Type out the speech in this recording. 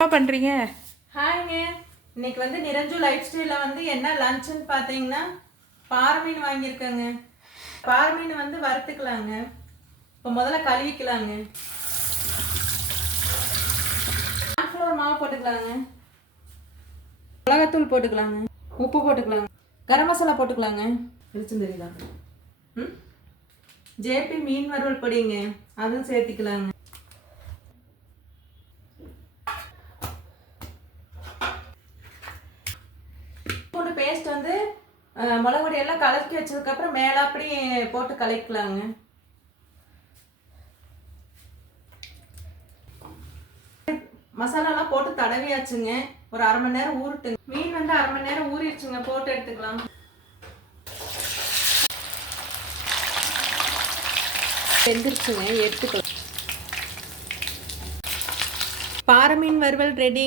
என்ன பண்ணுறீங்க? ஹாய்ங்க. இன்னைக்கு வந்து நிரஞ்சு லைஃப் ஸ்டைலில் வந்து என்ன லஞ்சுன்னு பார்த்தீங்கன்னா பாறை மீன் வாங்கியிருக்கேங்க. பாறை மீன் வந்து வறுத்துக்கலாங்க. இப்போ முதல்ல கழுவிக்கலாங்க. கார்ன்ஃப்ளவர் மாவு போட்டுக்கலாங்க, மிளகாத்தூள் போட்டுக்கலாங்க, உப்பு போட்டுக்கலாங்க, கரம் மசாலா போட்டுக்கலாங்க. வெளிச்சம் தெரியுதா? ஜேபி மீன் வறுவல் பொடிங்க, அதுவும் சேர்த்துக்கலாங்க. பூண்டு பேஸ்ட் வந்து மிளகுடி எல்லாம் கலக்கி வச்சதுக்கப்புறம் மேலே அப்படி போட்டு கலக்கலாங்க. மசாலாலாம் போட்டு தடவியாச்சுங்க. ஒரு அரை மணி நேரம் ஊறட்டுங்க. மீன் வந்து அரை மணி நேரம் ஊறிடுச்சுங்க. போட்டு எடுத்துக்கலாம். வெந்துருச்சுங்க, எடுத்துக்கலாம். பாறை மீன் வறுவல் ரெடி.